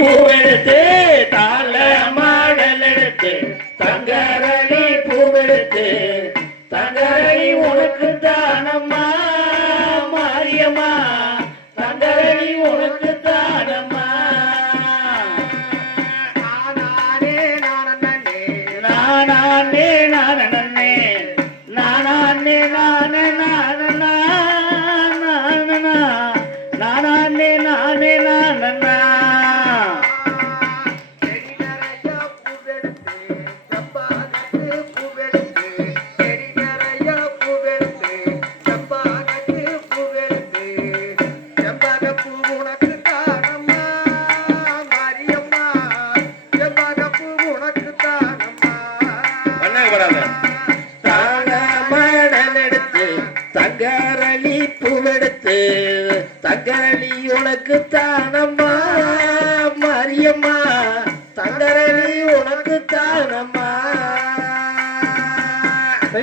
¡Obedece!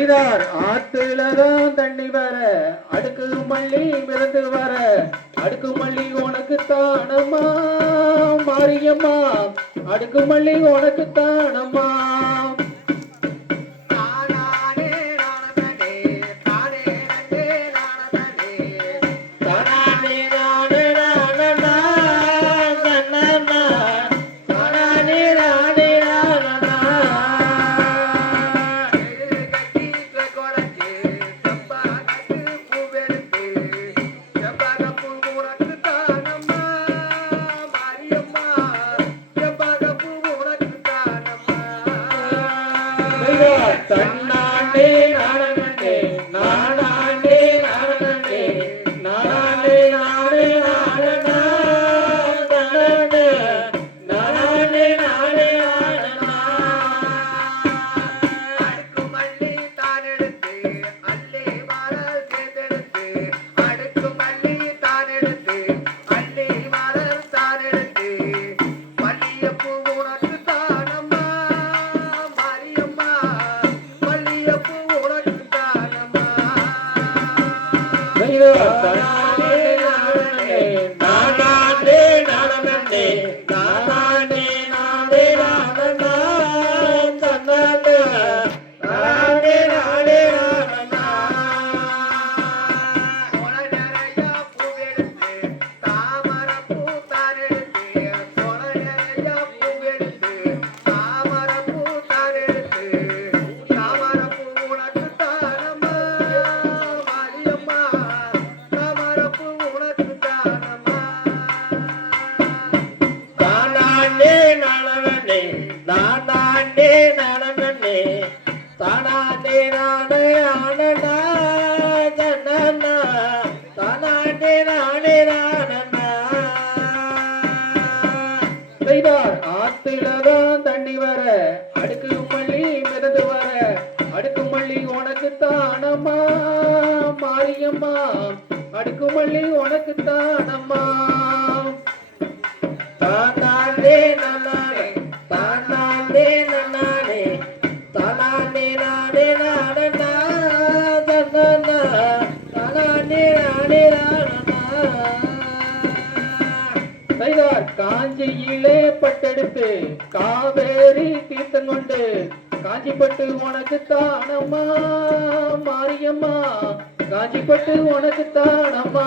செய்தார். ஆத்துலதான் தண்ணி வர அடுக்கு மல்லி மிதந்து வர. அடுக்கு மல்லி உனக்கு தானம்மா மாரியம்மா. அடுக்கு மல்லி உனக்கு தானம்மா. அம்மா அடிக்கும் மல்லி உனக்குத்தான் அம்மா. தானாலே நானே தானாலே நானே தானாலே நானே நானே தானா தானாலே நானே காஞ்சியிலே பட்டெடுத்து காவேரி தீர்த்தம் கொண்டு காஞ்சிப்பட்டு உனக்கு தானம்மா மாரியம்மா காஞ்சி பட்டு உனக்கு தானம்மா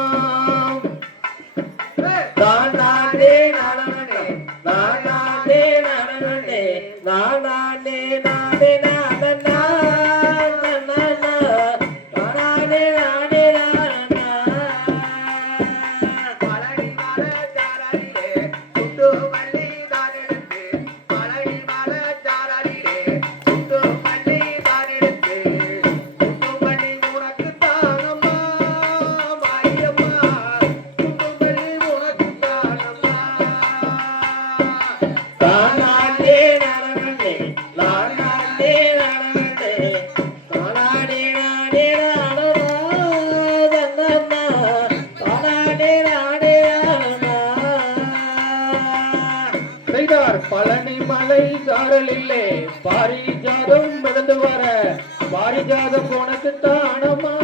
தானானே நானே நானானே நானே நானானே நானே நானே பழனி மலை சாரலில்லே பாரிஜாதம் மிதந்து வர பாரிஜாதம் போனக்கு தானமா?